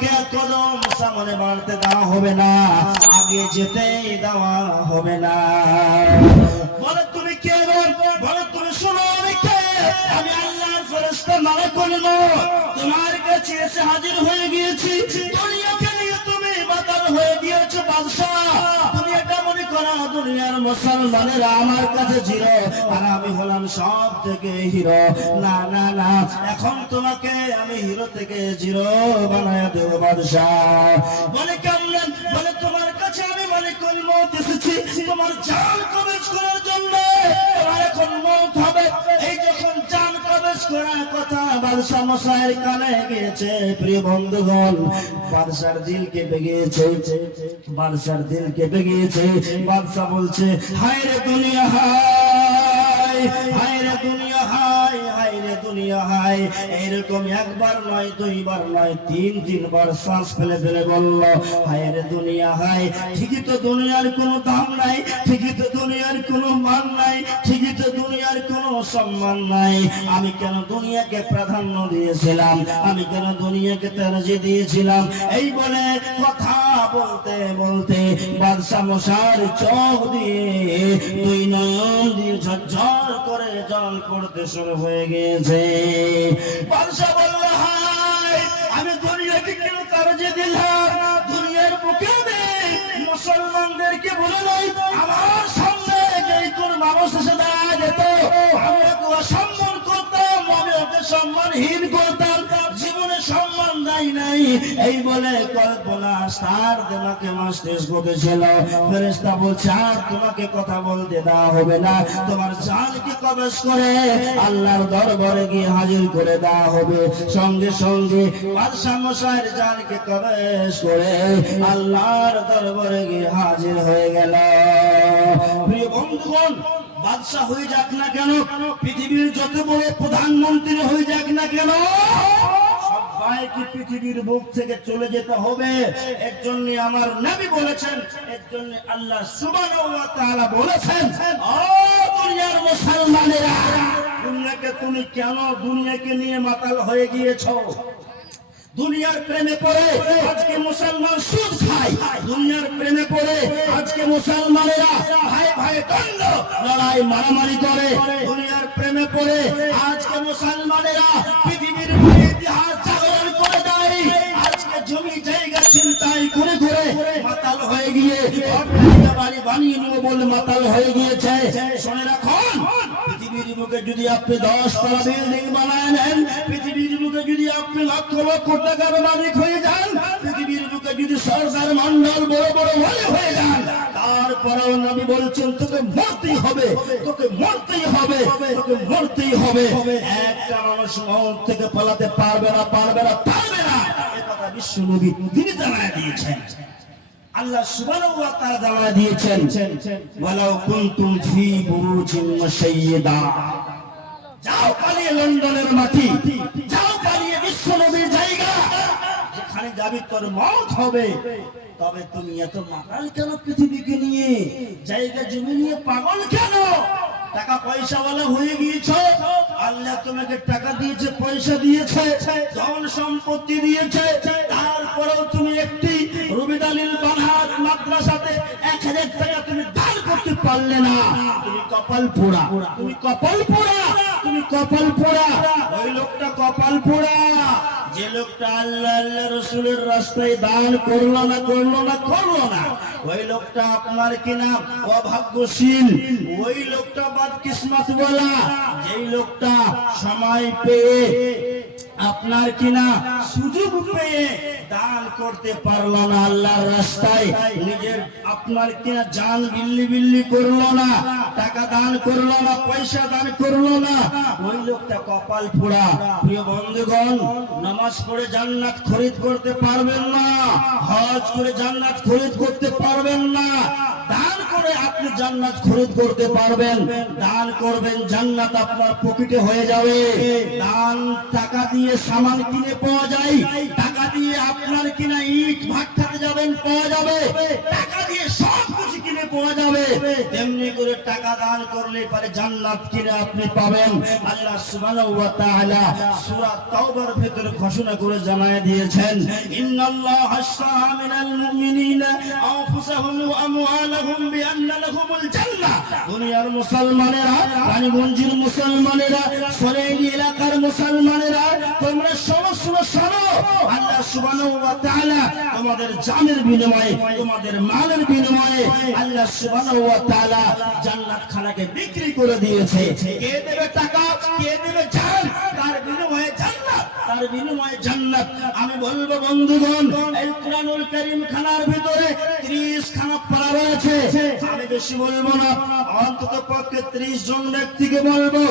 তোমাকে কদম সামনে বাড়তে দেওয়া হবে না, আগে যেতে দেওয়া হবে না। বলে তুমি কে? বলে তুমি শোনো আমি কে? আমি আল্লাহর ফেরেশতা মালাকুল মউত তোমার কাছে এসে হাজির হয়ে গিয়েছি। দুনিয়াকে নিয়ে তুমি মাতাল হয়ে গিয়েছো বাদশা। তুমি এটা মনে করো দুনিয়ার মুসলমানেরা আমার কাছে জিরো আর আমি হলাম সব থেকে হিরো। না না না, এখন তোমাকে আমি হিরো থেকে জিরো বানায়া দেব বাদশা। বলে কেমন? বলে তোমার কাছে আমি মালিকুল মউত এসেছি তোমার জান কবজ করার জন্য। তোমার এখন মউত হবে। এই যখন জান কবজ করার কথা বাদশা মশাইয়ের কানে গিয়েছে, প্রিয় বন্ধুগণ, বাদশার দিল কেঁপে গিয়েছে। বাদশার দিল কেঁপে গিয়েছে। বাদশা বলছে হায় রে দুনিয়া হায়, হায় রে দুনিয়া হায়, হায় রে দুনিয়া হায়। এরকম একবার নয়, দুইবার নয়, তিনবার শ্বাস ফেলে ফেলে বলল হায় রে দুনিয়া হায়। ঠিকই তো দুনিয়ার কোনো দাম নাই, ঠিকই তো দুনিয়ার কোনো মান নাই, ঠিকই তো দুনিয়ার কোনো সম্মান নাই। আমি কেন দুনিয়াকে প্রাধান্য দিয়েছিলাম? আমি কেন দুনিয়াকে তরজিহ দিয়েছিলাম? এই বলে কথা বলতে বলতে বাদশা মশার চোখ দিয়ে দুই নয়ন দিয়ে ঝরঝর করে জল পড়তে শুরু হয়ে গিয়েছে। বাদশা বলল হায়, আমি দুনিয়াকে কেন তরজিহ দিলাম? দুনিয়ার বুকে মুসলমানদেরকে বলে নাই আমার সামনে যেই কোন মানুষ এসে দাঁড়া যেত আমি ওকে অসম্মান করতাম, আমি ওকে সম্মানহীন করতাম, জীবনে সম্মান দেয় নাই। এই বলে কল্পনা তার দেমাকে মস্তিষ্ক ছিল। ফেরেশতা বলছে আর তোমাকে কথা বলতে দেওয়া হবে না, তোমার জানকে কবজ করে আল্লাহর দরবারে গিয়ে হাজির করে দেওয়া হবে। সঙ্গে সঙ্গে বাদশা মশাইয়ের জানকে কবজ করে আল্লাহর দরবারে গিয়ে হাজির হয়ে গেল। প্রিয় বন্ধুগণ, বাদশা হয়ে যাক না কেন, পৃথিবীর যত বড় প্রধানমন্ত্রী হয়ে যাক না কেন, সবাইকে পৃথিবীর বুক থেকে চলে যেতে হবে। এর জন্য আমার নবী বলেছেন, এর জন্য আল্লাহ সুবহানাহু ওয়া তাআলা বলেছেন ও দুনিয়ার মুসলমানেরা, দুনিয়াকে তুমি কেন দুনিয়াকে নিয়ে মাতাল হয়ে গিয়েছো? দুনিয়ার প্রেমে পড়ে আজকে মুসলমান সুদ খায়, দুনিয়ার প্রেমে পড়ে আজকে মুসলমানেরা ভাই ভাই দ্বন্দ্ব লড়াই মারামারি করে, দুনিয়ার প্রেমে পড়ে আজকে মুসলমানেরা পৃথিবীর ইতিহাস জাগরণ করে দেয়। আজকে জমি জায়গা ছিনতাই করে করে মাতাল হয়ে গিয়ে বাড়ি বানিয়ে নেব বলে মাতাল হয়ে গিয়েছে। শুনে রাখুন, পৃথিবীর বুকে যদি আপনি 10 তলা বিল্ডিং বানায় নেন, পৃথিবীর বুকে যদি আপনি লক্ষ লক্ষ টাকার মালিক হয়ে যান, পৃথিবীর বুকে যদি সরকার মন্ডল বড় বড় হয়ে যান, তারপরেও নবী বলছেন তোকে মরতেই হবে, তোকে মরতেই হবে, তোকে মরতেই হবে। একটা মানুষ মওত থেকে পালাতে পারবে না, পারবে না, পারবে না। এই কথা বিশ্ব নবী তিনি জানায় দিয়েছেন। আল্লাহ সুবহানাহু ওয়া তাআলা জানায় দিয়েছেন ওয়ালাউ কুনতুম ফি বুরুজিন মুশাইয়্যিদা, যাও পালিয়ে লন্ডনের মাটি, যাও পালিয়ে বিশ্ব নবীর জায়গা, যেখানে যাবি তোর মওত হবে। তবে তুমি এত মাতাল কেন পৃথিবীকে নিয়ে, জায়গা জমি নিয়ে পাগল কেন? টাকা পয়সা वाला হয়ে গিয়েছো, আল্লাহ তোমাকে টাকা দিয়েছে, পয়সা দিয়েছে, ধন সম্পত্তি দিয়েছে, তারপরেও তুমি একটি রবিদালিল বানহাট মাদ্রাসাতে 1000 টাকা তুমি দান করতে পারলে না। তুমি কপাল পোড়া, তুমি কপাল পোড়া, তুমি কপাল পোড়া। ওই লোকটা কপাল পোড়া যে লোকটা আল্লাহ আল্লাহ রাসূলের রাস্তায় দান করলো না, করলো না, করলো না, ওই লোকটা আপনার কিনা অভাগ্যশীল, ওই লোকটা বদকিসমত বলা, যেই লোকটা সময় পেয়ে আপনার কিনা সুযোগ পেয়ে দান করতে পারলো না আল্লাহর রাস্তায়, নিজের আপনার কিনা জান বিল্লি বিল্লি করলো না, টাকা দান করলো না, পয়সা দান করলো না, ওই লোকটা কপাল পোড়া। প্রিয় বন্ধুগণ, নামাজ পড়ে জান্নাত খরিদ করতে পারবেন না, হজ করে জান্নাত খরিদ করতে পারবেন না, দান করে আপনি জান্নাত খরিদ করতে পারবেন। দান করবেন, জান্নাত আপনার পকেটে হয়ে যাবে। দান টাকা দিয়ে সামান কিনে পাওয়া যায়, টাকা দিয়ে আপনার কিনা ইট ভাটখাতে যাবেন পাওয়া যাবে, টাকা দিয়ে সব কিছু কিনে পাওয়া যাবে। তেমনি করে টাকা টাকা দান করলে পরে জান্নাত কিনে আপনি পাবেন। আল্লাহ সুবহানাহু ওয়া তাআলা সূরা তাওবার ভিতরে ঘোষণা করে জানায় দিয়েছেন, ইন্নাল্লাহা আশতারা মিনাল মুমিনিনা আনফুসাহুম ওয়া আমওয়ালাহুম বিআন্না লাহুমুল জান্নাহ। দুনিয়ার মুসলমানেরা, রানীগঞ্জের মুসলমানেরা, সরাইল এলাকার মুসলমানেরা, তোমরা শোনো, আল্লাহ সুবহানাহু ওয়া তাআলা তোমাদের জানের বিনিময়ে, তোমাদের মালের বিনিময়ে আল্লাহ সুবহানাহু ওয়া তাআলা জান্নাত খানাকে বিক্রি করে দিয়েছে। কে দেবে টাকা, কে দেবে জান, তার বিনিময়ে জান্নাত, তার বিনিময়ে জান্নাত। আমি বলবো বন্ধুগণ, এই কুরআনুল কারীম খানার ভিতরে 30 খানা পারা রয়েছে। আমি বেশি বলবো না, অন্তত পক্ষে 30 জন ব্যক্তিকে বলবো